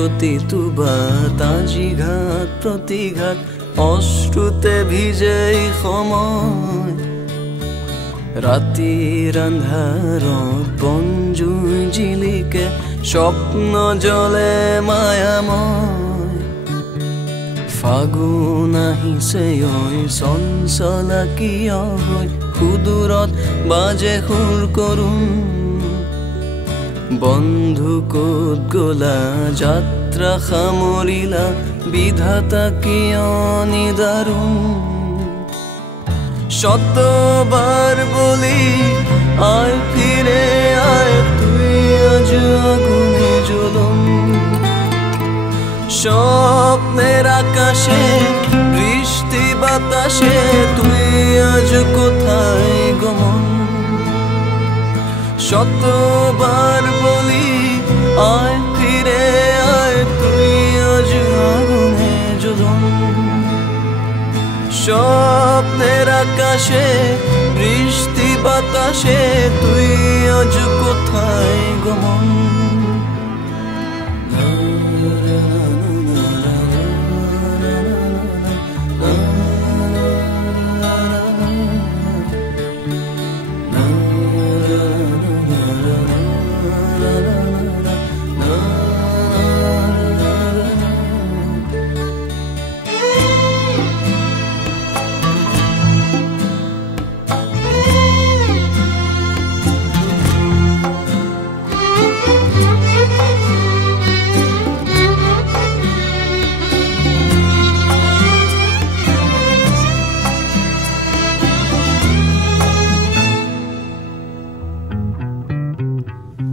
প্ৰতিটোবাত আজিঘাত প্ৰতিঘাত অশ্ৰুতে ভিজেই সময় ৰাতিৰ আন্ধাৰত বনজুই জিলিকে স্বপ্ন জ্বলে মায়াময় ফাগুন আহিছে ঐ চঞ্চলা কিয় হৈ সুদূৰত বাজে সুৰ কৰোঁ বন্ধু ক'ত গ'লা যাত্ৰা সামৰিলা বিধাতা কিয় নিদাৰুণ শতবার বলি আয় ফিরে আয় তুই আজ আগুনে জ্বলুন স্বপ্নের আকাশে বৃষ্টি বাতাসে তুই আজ কোথায় গমন শতবার বলি আয় ফিরে আয় তুই আজ আগুনে জ্বলুন স্বপ্নের আকাশে বৃষ্টি বাতাসে তুই আজ কোথায় গমন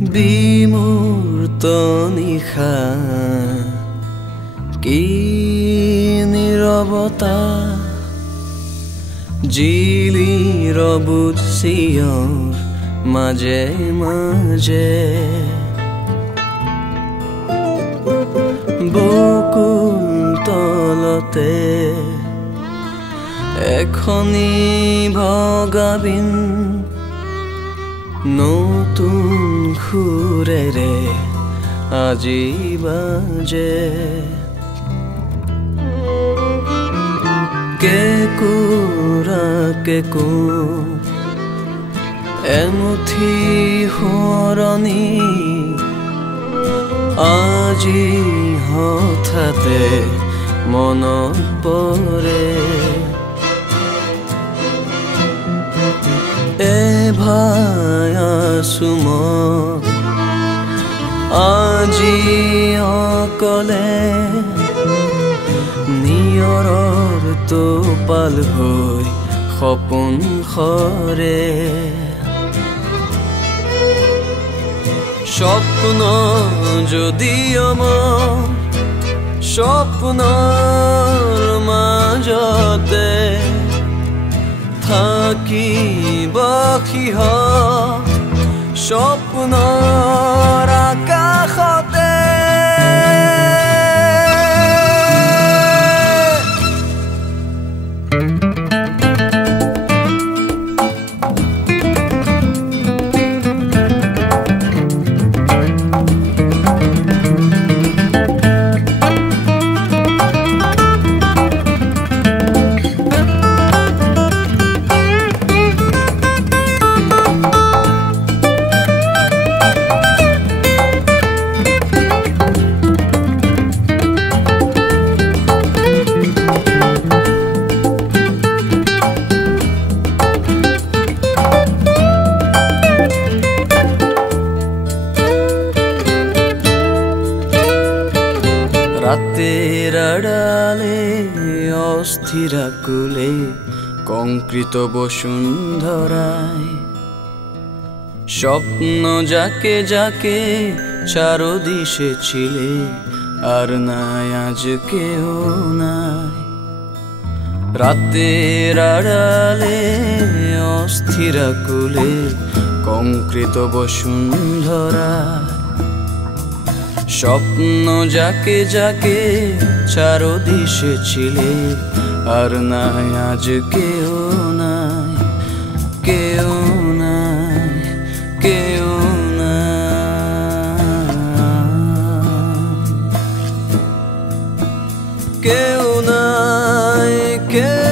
বিমূৰ্ত নিশা কি নীৰৱতা জিলিৰ বুজ চিঞৰ মাজে মাজে বকুল তলতে এখনি ভগাবিন নতুন সুৰেৰে আজি বাজে কেঁকুৰা কেঁকুৰ এমুঠি সোঁৱৰণি আজি হঠাতে মনত পৰে ভাই আছো মই আজি অকলে নিয়ৰৰ টোপাল হৈ সপোন সৰে স্বপ্ন যদিও মোৰ স্বপ্নৰ মাজতে থাকিব সিহঁত স্বপ্নৰ আকাশতে রাতের আড়ালে অস্থির আকুলে কংক্রিত বসুন্ধরায় স্বপ্ন যাকে যাকে চারদিশে ছিলে আর নাই আজ কেউ নাই রাতের আড়ালে অস্থির আকুলে কংক্রিত বসুন্ধরায় স্বপ্ন যাকে যাকে চারদিশে ছিলে আর নাই আজ কেউ নাই কেউ নাই কেউ নাই কেউ নাই, কেউ